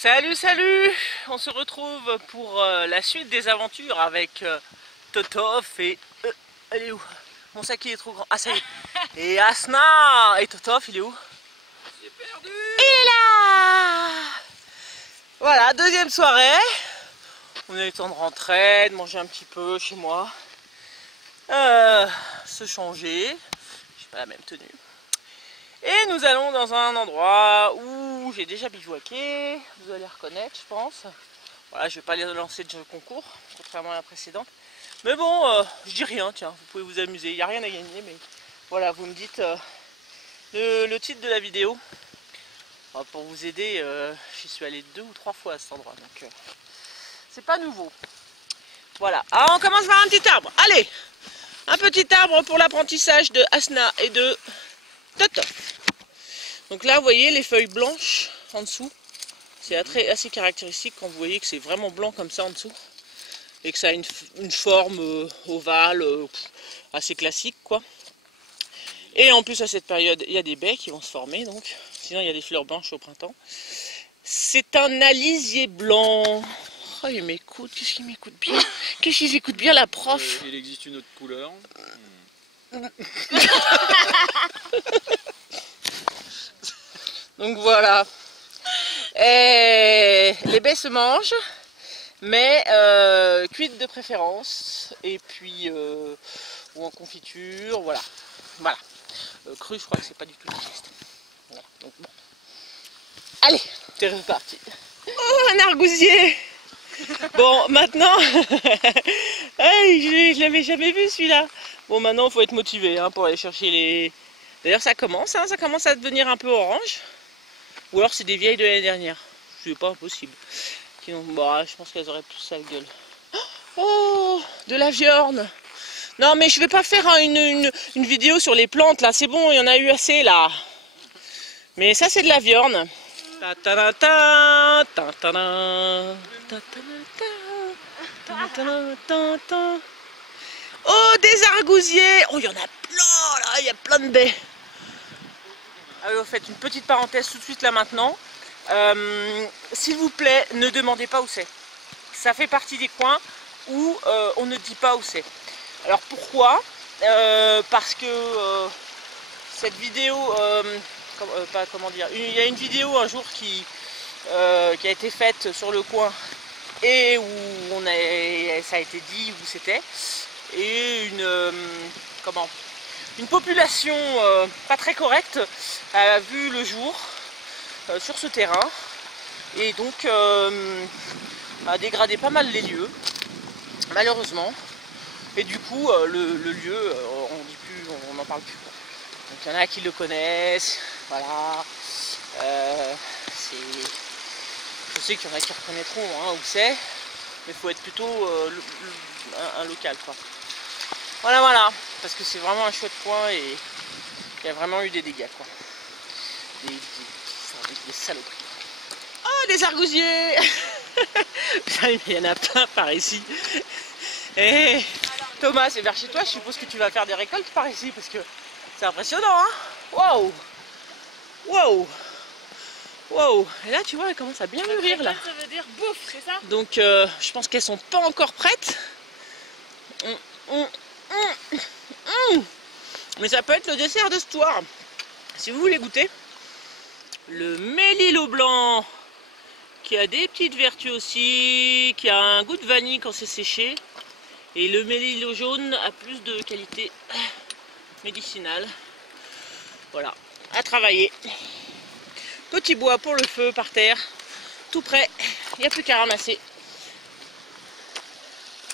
Salut, salut! On se retrouve pour la suite des aventures avec Totof et... elle est où? Mon sac il est trop grand. Ah ça y est. Et Asna! Et Totof il est où? J'ai perdu! Il est là! Voilà, deuxième soirée. On a eu le temps de rentrer, de manger un petit peu chez moi. Se changer. J'ai pas la même tenue. Et nous allons dans un endroit où j'ai déjà bivouaqué, vous allez reconnaître je pense. Voilà, je vais pas les lancer de jeu concours, contrairement à la précédente. Mais bon, je dis rien, tiens, vous pouvez vous amuser, il n'y a rien à gagner, mais voilà, vous me dites le titre de la vidéo. Alors, pour vous aider, j'y suis allé 2 ou 3 fois à cet endroit, donc c'est pas nouveau. Voilà, alors on commence par un petit arbre, allez! Un petit arbre pour l'apprentissage de Asna et de Totof. Donc là, vous voyez les feuilles blanches en dessous. C'est assez caractéristique quand vous voyez que c'est vraiment blanc comme ça en dessous. Et que ça a une forme ovale, assez classique quoi. Et en plus à cette période, il y a des baies qui vont se former. Donc, sinon il y a des fleurs blanches au printemps. C'est un alisier blanc. Oh, il m'écoute, qu'est-ce qu'il m'écoute bien? Qu'est-ce qu'ils écoutent bien la prof? Il existe une autre couleur. Donc voilà. Et les baies se mangent, mais cuites de préférence. Et puis, ou en confiture, voilà. Voilà. Cru, je crois que c'est pas du tout digeste. Voilà. Donc bon. Allez, c'est reparti. Oh, un argousier! Bon, maintenant, hey, je l'avais jamais vu celui-là. Bon, maintenant, il faut être motivé hein, pour aller chercher les... D'ailleurs, ça commence à devenir un peu orange. Ou alors, c'est des vieilles de l'année dernière. C'est pas impossible. Bah, je pense qu'elles auraient plus sale gueule. Oh, de la viorne. Non, mais je vais pas faire une vidéo sur les plantes, là. C'est bon, il y en a eu assez, là. Mais ça, c'est de la viorne. Oh, des argousiers! Oh, il y en a plein, là. Il y a plein de baies. Ah, vous faites une petite parenthèse tout de suite, là, maintenant. S'il vous plaît, ne demandez pas où c'est. Ça fait partie des coins où on ne dit pas où c'est. Alors pourquoi? Parce que cette vidéo, comment dire, il y a une vidéo un jour qui a été faite sur le coin et où ça a été dit où c'était, et une population pas très correcte a vu le jour sur ce terrain et donc a dégradé pas mal les lieux, malheureusement. Et du coup, le lieu, on n'en parle plus. Donc il y en a qui le connaissent, voilà. Je sais qu'il y en a qui reconnaîtront hein, où c'est, mais il faut être plutôt un local, quoi. Voilà, voilà, parce que c'est vraiment un chouette coin et il y a vraiment eu des dégâts, quoi. Des saloperies. Oh, des argousiers! Putain, il y en a plein par ici. Et Thomas, c'est vers chez toi, je suppose que tu vas faire des récoltes par ici, parce que c'est impressionnant, hein? Waouh! Waouh! Waouh! Et là, tu vois, elle commence à bien mûrir, là. Ça veut dire bouffe, c'est ça? Donc, je pense qu'elles sont pas encore prêtes. Mais ça peut être le dessert de ce soir. Si vous voulez goûter, le mélilo blanc, qui a des petites vertus aussi, qui a un goût de vanille quand c'est séché. Et le mélilo jaune a plus de qualité médicinale. Voilà, à travailler. Petit bois pour le feu par terre, tout prêt, il n'y a plus qu'à ramasser.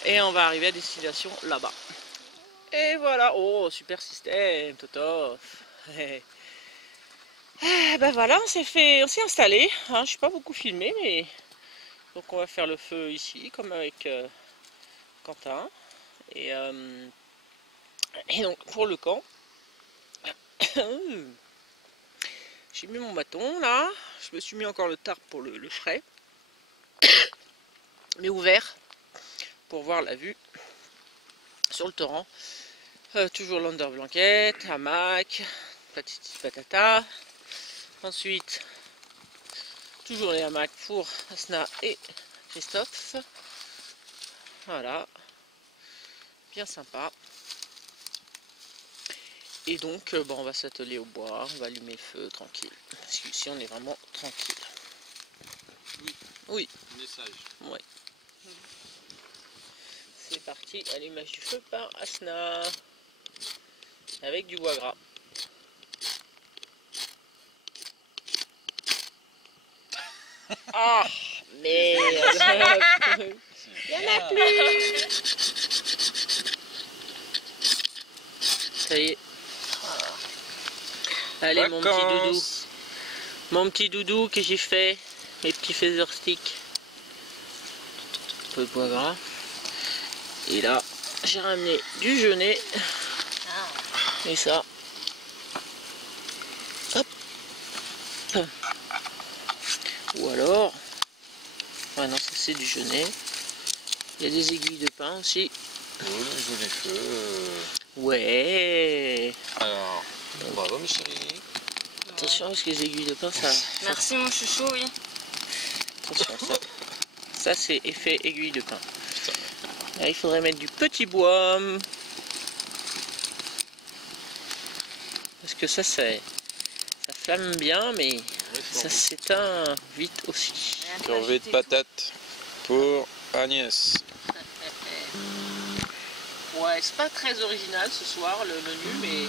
Et on va arriver à destination là-bas. Et voilà, oh super système, Totof. Ben voilà, on s'est installé. Hein, je suis pas beaucoup filmé, mais donc on va faire le feu ici, comme avec Quentin. Et donc pour le camp, j'ai mis mon bâton là. Je me suis mis encore le tarp pour le frais, mais ouvert pour voir la vue sur le torrent. Toujours l'under blanquette, hamac, patati patata. Ensuite, Toujours les hamacs pour Asna et Christophe. Voilà, bien sympa. Et donc, bon, on va s'atteler au bois, on va allumer le feu tranquille. Parce qu'ici, on est vraiment tranquille. Oui. Oui. Message. Ouais. C'est parti, allumage du feu par Asna. Avec du bois gras. Ah, merde. Il n'y en a plus. Ça y est. Allez, mon petit doudou. Mon petit doudou que j'ai fait. Mes petits feather sticks. Un peu de bois gras. Et là, j'ai ramené du genêt. Et ça. Hop. Ou alors. Ouais, non, ça c'est du genêt. Il y a des aiguilles de pin aussi. Oui, je l'ai fait. Ouais. Alors, bravo mes chéris. Attention parce que les aiguilles de pin ça. Merci mon chouchou, oui. Attention, ça c'est effet aiguille de pin. Là, il faudrait mettre du petit bois. Parce que ça flamme bien mais ça s'éteint vite aussi. Corvée de patates pour Agnès. Ouais, c'est pas très original ce soir le menu, mais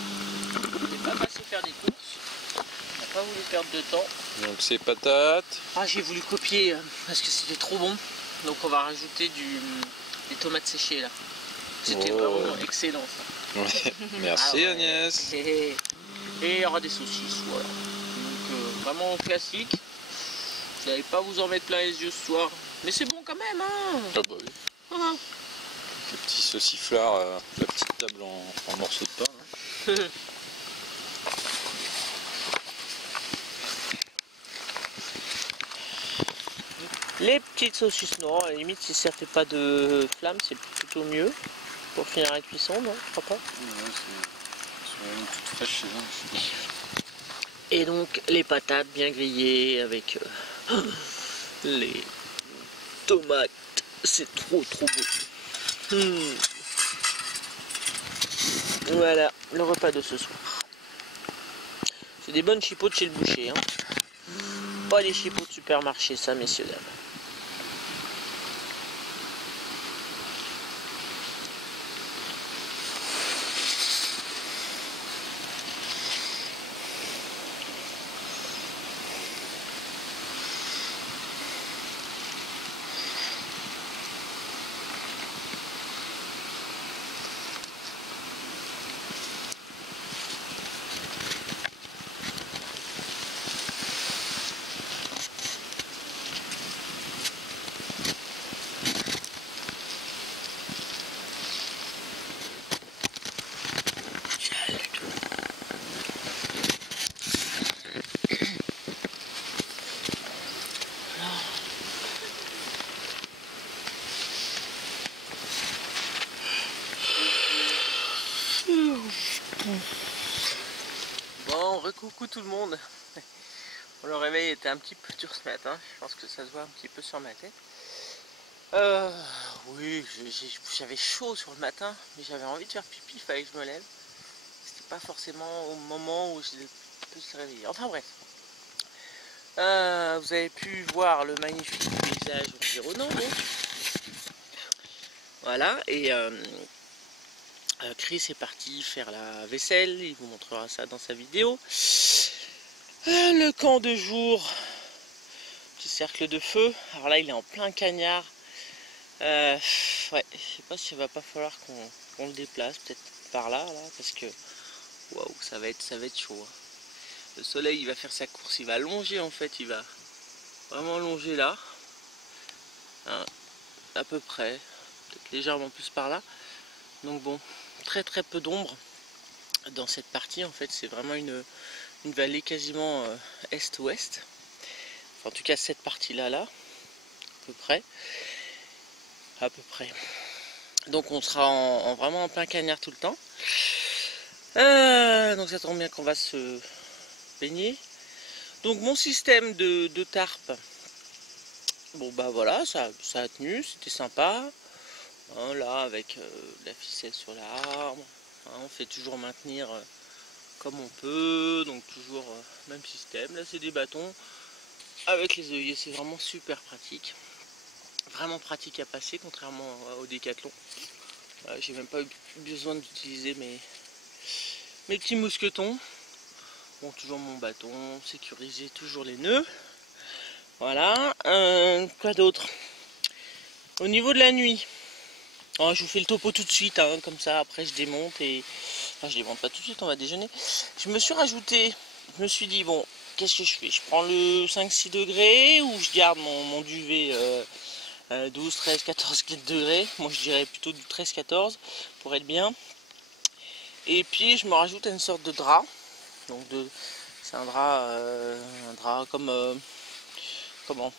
on n'est pas passé faire des courses. On n'a pas voulu perdre de temps. Donc c'est patates. Ah, j'ai voulu copier parce que c'était trop bon. Donc on va rajouter des tomates séchées là. C'était vraiment excellent ça. Ouais. Merci Ah ouais. Agnès. Et il y aura des saucisses, voilà. Donc vraiment classique. Vous n'allez pas vous en mettre plein les yeux ce soir. Mais c'est bon quand même, hein. Ah bah oui. Ah. Les petits sauciflards, la petite table en morceaux de pain. Hein. Les petites saucisses noires, à la limite, si ça fait pas de flamme, c'est plutôt mieux pour finir la cuisson, non? Je crois pas. Ouais, c'est toute fraîche chez eux. Et donc les patates bien grillées avec les tomates, c'est trop beau. Voilà le repas de ce soir. C'est des bonnes chipots de chez le boucher, hein. Pas les chipots de supermarché, ça, messieurs dames. Bon, recoucou tout le monde. Le réveil était un petit peu dur ce matin. Je pense que ça se voit un petit peu sur ma tête. Oui, j'avais chaud sur le matin, mais j'avais envie de faire pipi, il fallait que je me lève. C'était pas forcément au moment où je peux se réveiller. Enfin bref. Vous avez pu voir le magnifique paysage environnant. Donc. Voilà, et Chris est parti faire la vaisselle, il vous montrera ça dans sa vidéo. Le camp de jour, petit cercle de feu. Alors là, il est en plein cagnard. Ouais, je sais pas s'il va pas falloir qu'on le déplace, peut-être par là, parce que waouh, ça va être chaud. Hein. Le soleil, il va faire sa course, il va longer en fait, il va vraiment longer là, hein, à peu près, peut-être légèrement plus par là. Donc bon, très peu d'ombre dans cette partie en fait, c'est vraiment une vallée quasiment est-ouest. Enfin, en tout cas cette partie-là, à peu près. Donc on sera vraiment en plein cagnard tout le temps. Donc ça tombe bien qu'on va se baigner. Donc mon système de tarpe, Bon bah voilà, ça a tenu, c'était sympa. Hein, là avec la ficelle sur l'arbre, hein, on fait toujours maintenir comme on peut, donc toujours même système. Là c'est des bâtons avec les œillets, c'est vraiment super pratique. Vraiment pratique à passer, contrairement au Décathlon. J'ai même pas eu besoin d'utiliser mes petits mousquetons. Bon, toujours mon bâton, sécuriser toujours les nœuds. Voilà. Quoi d'autre? Au niveau de la nuit, oh, je vous fais le topo tout de suite, hein, comme ça après je démonte et... Enfin, je démonte pas tout de suite, on va déjeuner. Je me suis dit, bon, qu'est-ce que je fais? Je prends le 5-6 degrés ou je garde mon duvet 12, 13, 14 degrés. Moi je dirais plutôt du 13-14 pour être bien. Et puis je me rajoute une sorte de drap. Donc c'est un drap comme comment?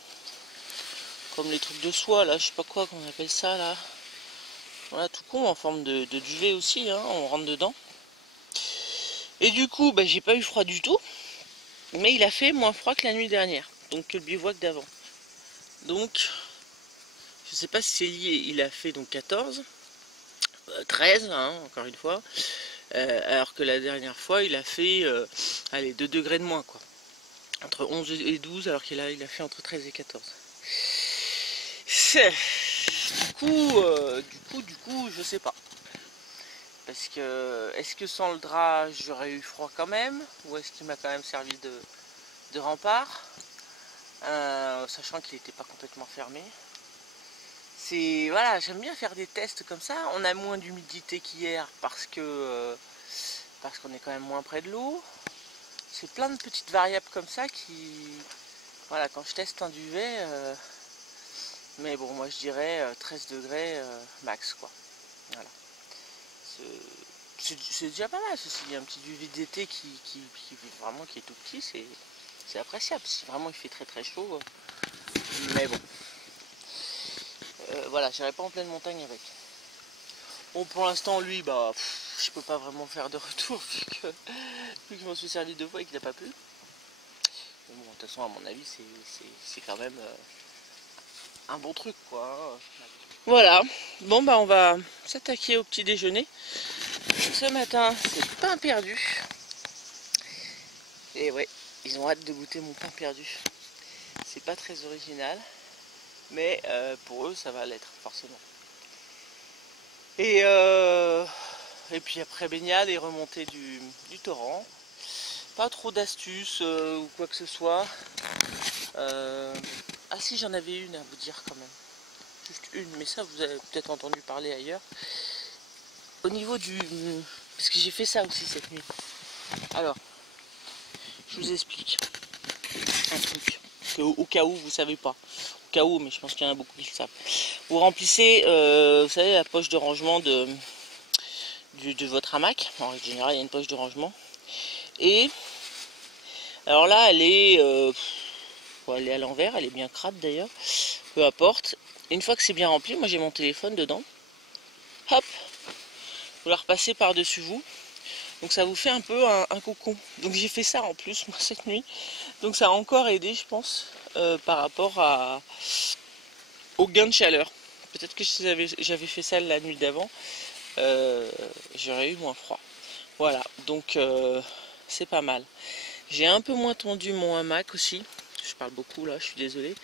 Comme les trucs de soie là, je sais pas quoi qu'on appelle ça là. Voilà, tout con en forme de duvet aussi, hein, on rentre dedans. Et du coup, bah, j'ai pas eu froid du tout, mais il a fait moins froid que la nuit dernière, donc que le bivouac d'avant. Donc, je sais pas si c'est lié, il a fait donc 14, 13, hein, encore une fois, alors que la dernière fois, il a fait, allez, 2 degrés de moins, quoi. Entre 11 et 12, alors qu'il a fait entre 13 et 14. Du coup, je sais pas. Parce que, est-ce que sans le drap, j'aurais eu froid quand même? Ou est-ce qu'il m'a quand même servi de rempart? Sachant qu'il n'était pas complètement fermé. Voilà, j'aime bien faire des tests comme ça. On a moins d'humidité qu'hier parce qu'on est quand même moins près de l'eau. C'est plein de petites variables comme ça qui... Voilà, quand je teste un duvet... mais bon, moi je dirais 13 degrés max, quoi. Voilà. C'est déjà pas mal, ceci. Un petit duvet d'été qui est tout petit, c'est appréciable. Si vraiment il fait très très chaud, mais bon. Voilà, j'irai pas en pleine montagne avec. Bon, pour l'instant, lui, bah, je peux pas vraiment faire de retour vu que je m'en suis servi 2 fois et qu'il n'a pas plu. Mais bon, de toute façon, à mon avis, c'est quand même un bon truc, quoi. Hein. Voilà. Bon, bah, on va s'attaquer au petit déjeuner. Ce matin, c'est pain perdu. Et ouais, ils ont hâte de goûter mon pain perdu. C'est pas très original, mais pour eux, ça va l'être, forcément. Et puis après baignade et remontée du torrent. Pas trop d'astuces ou quoi que ce soit. Ah si, j'en avais une à vous dire quand même. Juste une, mais ça vous avez peut-être entendu parler ailleurs. Au niveau du... Parce que j'ai fait ça aussi cette nuit. Alors, je vous explique un truc. Au cas où vous savez pas. Au cas où, mais je pense qu'il y en a beaucoup qui le savent. Vous remplissez, vous savez, la poche de rangement de votre hamac. En règle générale, il y a une poche de rangement. Et alors là, elle est à l'envers, elle est bien crade d'ailleurs. Peu importe. Une fois que c'est bien rempli, moi j'ai mon téléphone dedans. Hop, vous la repassez par-dessus vous. Donc ça vous fait un peu un cocon. Donc j'ai fait ça en plus moi cette nuit. Donc ça a encore aidé, je pense, par rapport au gain de chaleur. Peut-être que si j'avais fait ça la nuit d'avant, j'aurais eu moins froid. Voilà, donc c'est pas mal. J'ai un peu moins tendu mon hamac aussi. Je parle beaucoup là, je suis désolé.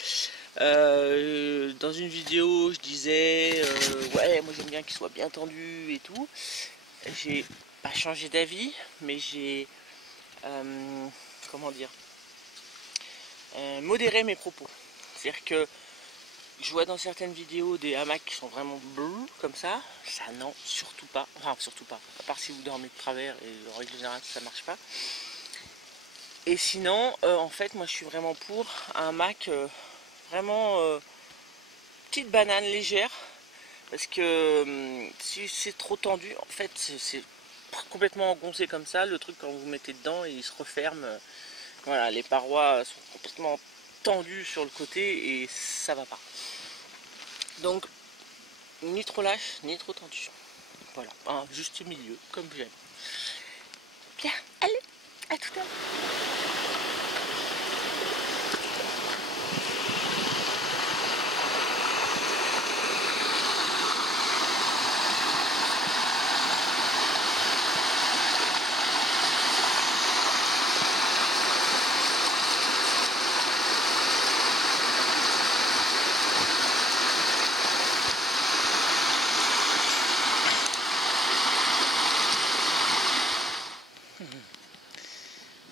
Dans une vidéo, je disais ouais, moi j'aime bien qu'il soit bien tendu et tout. J'ai pas changé d'avis, mais j'ai comment dire, modéré mes propos. C'est-à-dire que je vois dans certaines vidéos des hamacs qui sont vraiment bleus comme ça. Ça non, surtout pas. Enfin, surtout pas. À part si vous dormez de travers et en règle générale ça marche pas. Et sinon, en fait, moi je suis vraiment pour un hamac vraiment petite banane légère. Parce que si c'est trop tendu, en fait, c'est complètement engoncé comme ça. Le truc, quand vous mettez dedans, il se referme. Voilà, les parois sont complètement tendues sur le côté et ça va pas. Donc, ni trop lâche, ni trop tendu. Voilà, un juste milieu, comme j'aime. Bien, allez, à tout à l'heure.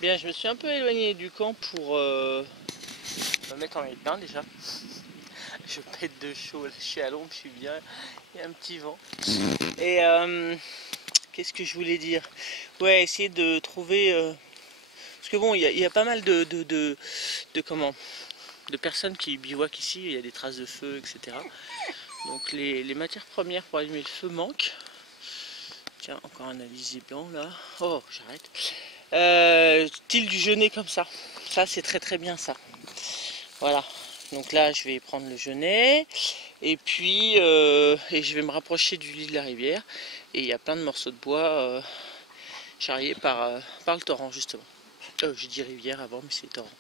Bien, je me suis un peu éloigné du camp pour me mettre en maillot de bain déjà. Je pète de chaud, là, je suis à l'ombre, je suis bien, il y a un petit vent. Et qu'est-ce que je voulais dire? Ouais, essayer de trouver... parce que bon, il y a pas mal de personnes qui bivouaquent ici, il y a des traces de feu, etc. Donc les matières premières pour allumer le feu manquent. Tiens, encore un alisier blanc là. Oh, j'arrête. Style du genêt comme ça. Ça, c'est très très bien ça. Voilà. Donc là, je vais prendre le genêt. Et puis, et je vais me rapprocher du lit de la rivière. Et il y a plein de morceaux de bois charriés par le torrent, justement. J'ai dit rivière avant, mais c'est torrent.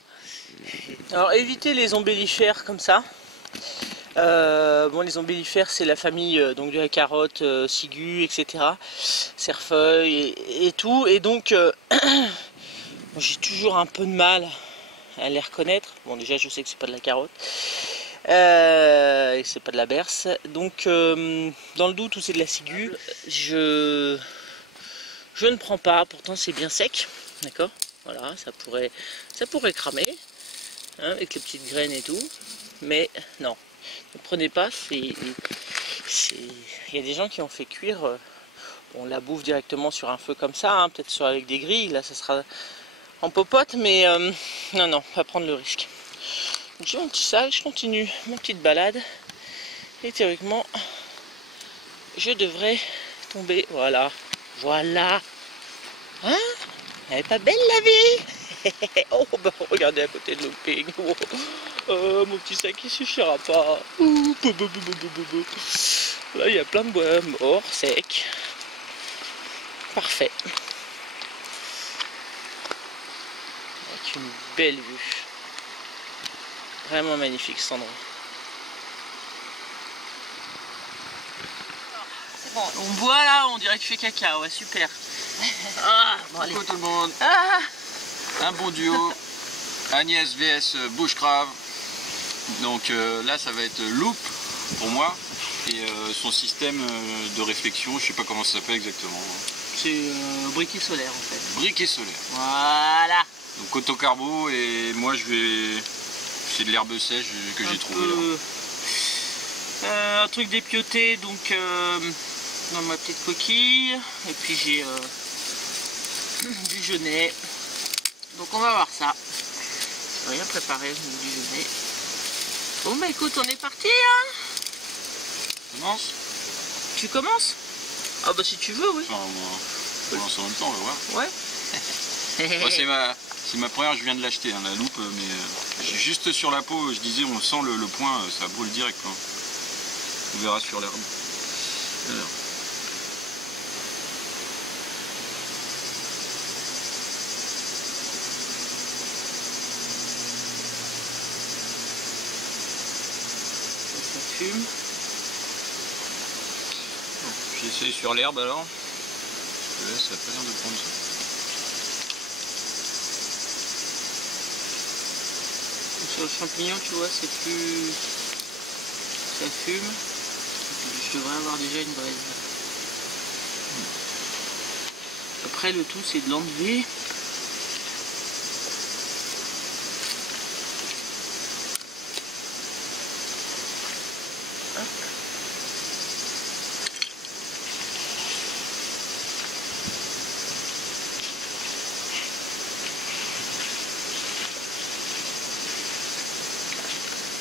Alors, évitez les ombellifères comme ça. Bon, les ombellifères, c'est la famille donc de la carotte, ciguë, etc. Cerfeuil et tout. Et donc, j'ai toujours un peu de mal à les reconnaître. Bon, déjà, je sais que c'est pas de la carotte. Et c'est pas de la berce. Donc, dans le doute où c'est de la ciguë, je ne prends pas. Pourtant, c'est bien sec. D'accord? Voilà, ça pourrait cramer. Hein, avec les petites graines et tout. Mais non. Ne prenez pas, il y a des gens qui ont fait cuire on la bouffe directement sur un feu comme ça, hein, peut-être avec des grilles, là ça sera en popote, mais non, pas prendre le risque. Donc j'ai mon petit sac, je continue ma petite balade, et théoriquement, je devrais tomber, voilà, hein, elle est pas belle la vie. Oh bah regardez à côté de l'opping. Oh, mon petit sac il suffira pas. Là il y a plein de bois morts, secs. Parfait. Avec une belle vue. Vraiment magnifique cet endroit. C'est bon. On boit là, on dirait que je fais caca, ouais super. Ah, bon, allez. Coucou tout le monde. Ah. Un bon duo. Agnès vs Bushcraft. Donc là ça va être Loop pour moi. Et son système de réflexion, je sais pas comment ça s'appelle exactement. C'est briquet solaire en fait. Briquet solaire. Voilà. Donc autocarbo et moi je vais... C'est de l'herbe sèche que j'ai trouvé là. Un truc dépioté donc dans ma petite coquille. Et puis j'ai du genêt. Donc on va voir ça. J'ai rien préparé, du genêt. Bon bah écoute, on est parti hein. Commence. Tu commences? Ah bah si tu veux, oui. Enfin, on lance en même temps, on va voir. Ouais. Moi, c'est ma première, je viens de l'acheter, hein, la loupe, mais juste sur la peau, je disais, on sent le point, ça brûle direct. Hein. On verra sur l'herbe. Alors. Ça fume. J'essaye sur l'herbe alors. Parce que là, ça n'a pas l'air de prendre ça. Sur le champignon, tu vois, c'est plus... ça fume. Je devrais avoir déjà une braise. Après, le tout, c'est de l'enlever.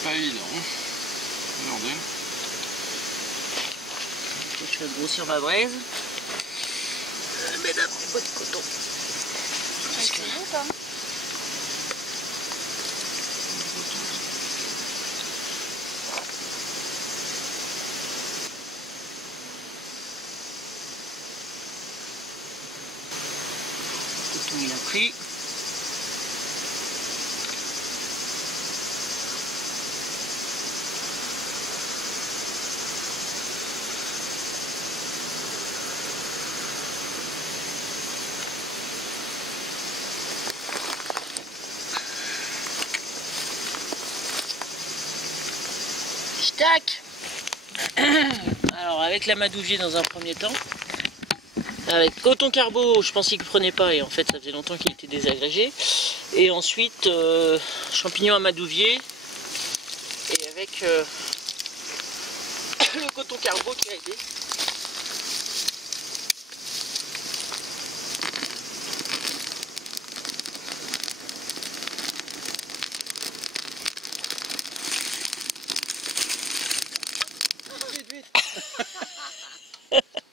Pas évident. Regardez. Je vais grossir ma braise. Mesdames, bois de coton. Parce que... le coton il a pris. Tac. Alors avec l'amadouvier dans un premier temps, avec coton carbo, je pensais qu'il prenait pas et en fait ça faisait longtemps qu'il était désagrégé. Et ensuite champignons amadouvier et avec le coton carbo qui a aidé.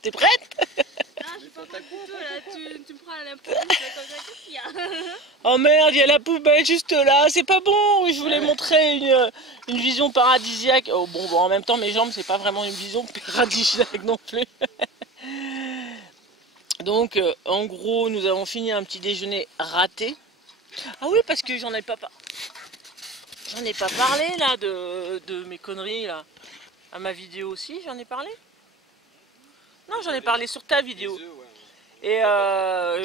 T'es prête? Non, je suis pas prête du tout là, tu me prends à l'improviste comme ça, qu'est-ce qu'il y a? Oh merde, il y a la poubelle juste là, c'est pas bon. Je voulais montrer une vision paradisiaque. Oh bon, en même temps mes jambes c'est pas vraiment une vision paradisiaque non plus. Donc en gros nous avons fini un petit déjeuner raté. Ah oui, parce que j'en ai pas parlé là de mes conneries là. À ma vidéo aussi, j'en ai parlé? Non, j'en ai parlé sur ta vidéo. Et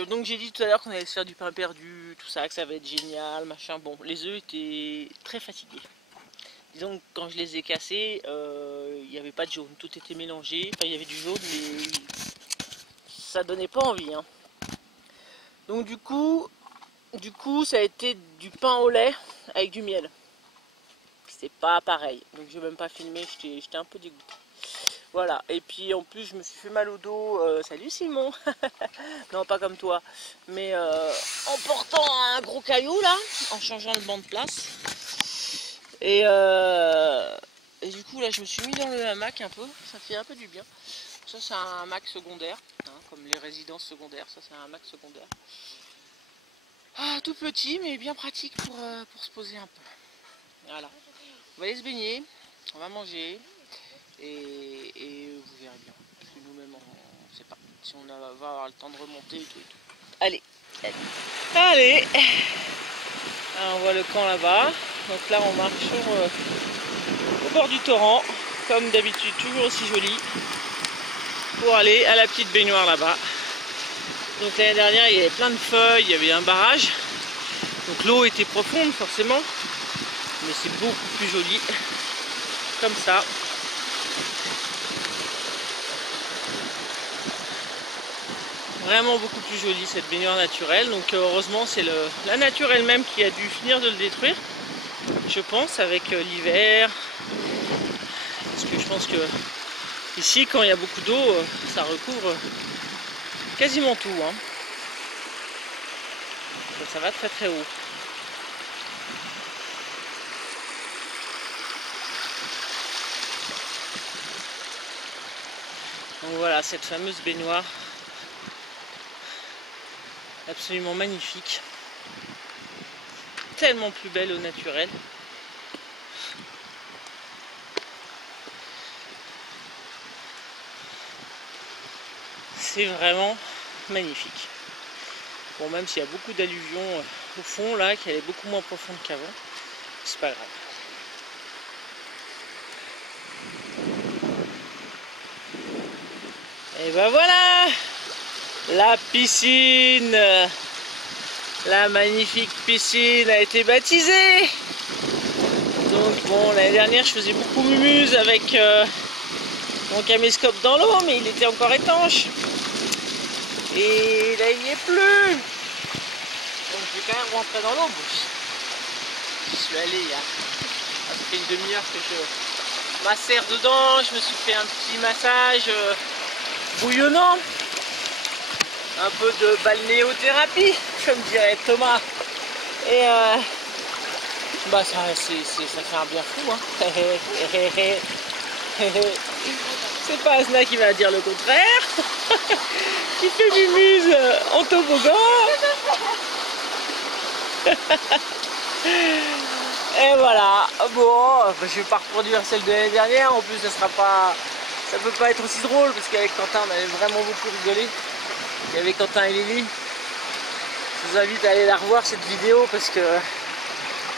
donc j'ai dit tout à l'heure qu'on allait se faire du pain perdu, tout ça, que ça va être génial, machin. Bon, les œufs étaient très fatigués. Disons que quand je les ai cassés, il n'y avait pas de jaune, tout était mélangé. Enfin, il y avait du jaune, mais ça donnait pas envie. Hein. Donc du coup, ça a été du pain au lait avec du miel. C'est pas pareil. Donc je vais même pas filmer, j'étais un peu dégoûtée. Voilà, et puis en plus je me suis fait mal au dos, salut Simon. Non, pas comme toi, mais en portant un gros caillou là, en changeant le banc de place. Et du coup là je me suis mis dans le hamac un peu, ça fait un peu du bien. Ça c'est un hamac secondaire, hein, comme les résidences secondaires, ça c'est un hamac secondaire. Ah, tout petit mais bien pratique pour se poser un peu. Voilà, on va aller se baigner, on va manger. Et vous verrez bien, parce que nous-mêmes on ne sait pas si on va avoir le temps de remonter et tout. Allez. Alors, on voit le camp là-bas. Donc là on marche au bord du torrent, comme d'habitude, toujours aussi joli, pour aller à la petite baignoire là-bas. Donc l'année dernière il y avait plein de feuilles, il y avait un barrage, donc l'eau était profonde forcément, mais c'est beaucoup plus joli, comme ça. Vraiment beaucoup plus jolie cette baignoire naturelle. Donc heureusement c'est la nature elle-même qui a dû finir de le détruire, je pense, avec l'hiver. Parce que je pense que ici quand il y a beaucoup d'eau, ça recouvre quasiment tout. Hein. Donc, ça va très très haut. Donc voilà cette fameuse baignoire. Absolument magnifique, tellement plus belle au naturel. C'est vraiment magnifique. Bon, même s'il y a beaucoup d'alluvions au fond là, qu'elle est beaucoup moins profonde qu'avant, c'est pas grave. Et ben voilà, la piscine, la magnifique piscine a été baptisée. Donc bon, l'année dernière je faisais beaucoup mumuse avec mon caméscope dans l'eau, mais il était encore étanche. Et là il n'y est plus. Donc je vais quand même rentrer dans l'eau. J'y suis allé il y a... Ça fait une demi-heure que je macère dedans. Je me suis fait un petit massage bouillonnant. Un peu de balnéothérapie, comme dirait Thomas. Et bah ça fait un bien fou. Hein. C'est pas Asna qui va dire le contraire. Qui fait mumuse en toboggan. Et voilà. Bon, je vais pas reproduire celle de l'année dernière. En plus, ça peut pas être aussi drôle parce qu'avec Quentin, on avait vraiment beaucoup rigolé. Il y avait Quentin et Lily. Je vous invite à aller la revoir cette vidéo parce que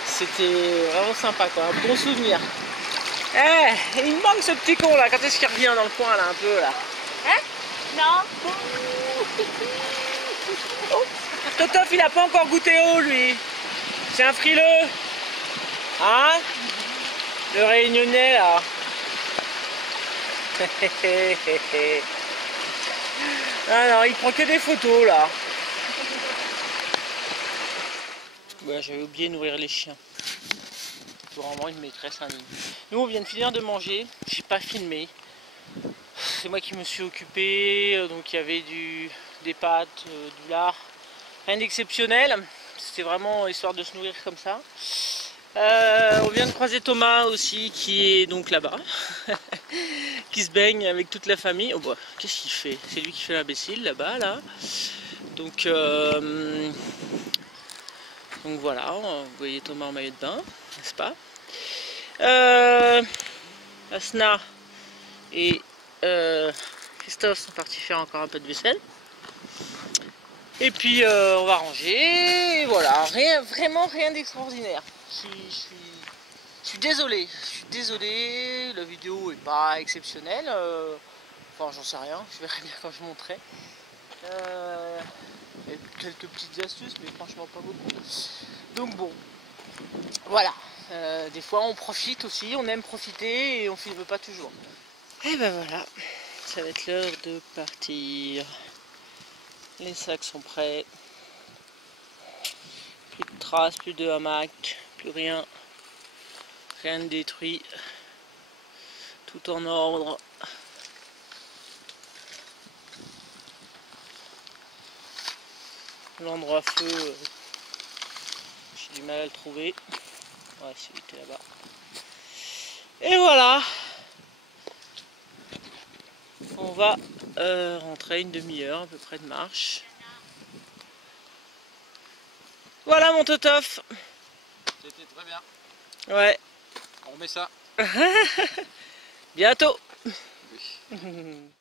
c'était vraiment sympa quoi, un bon souvenir. Eh, il me manque ce petit con là, quand est-ce qu'il revient dans le coin là un peu là? Hein? Non. Oh, Totof il a pas encore goûté haut lui. C'est un frileux. Hein? Le réunionnais là. Ah non, il prend que des photos là. Ouais, j'avais oublié de nourrir les chiens. C'est vraiment une maîtresse indigne. Nous on vient de finir de manger, j'ai pas filmé. C'est moi qui me suis occupé, donc il y avait des pâtes, du lard. Rien d'exceptionnel, c'était vraiment histoire de se nourrir comme ça. On vient de croiser Thomas aussi qui est donc là-bas, qui se baigne avec toute la famille. Oh bah, qu'est-ce qu'il fait? C'est lui qui fait l'imbécile là-bas là. Donc voilà, vous voyez Thomas en maillot de bain, n'est-ce pas? Asna et Christophe sont partis faire encore un peu de vaisselle. Et puis on va ranger, et voilà, vraiment rien d'extraordinaire. Je suis désolé, la vidéo est pas exceptionnelle. Enfin j'en sais rien, je verrai bien quand je montrerai. Il y a quelques petites astuces, mais franchement pas beaucoup. Donc bon, voilà. Des fois on profite aussi, on aime profiter et on filme pas toujours. Et ben voilà, ça va être l'heure de partir. Les sacs sont prêts. Plus de traces, plus de hamac, plus rien. Rien de détruit. Tout en ordre. L'endroit feu, j'ai du mal à le trouver. Ouais, celui qui était là-bas. Et voilà. On va rentrer une demi-heure à peu près de marche. Voilà mon totof. C'était très bien. Ouais. On remet ça. Bientôt. Oui.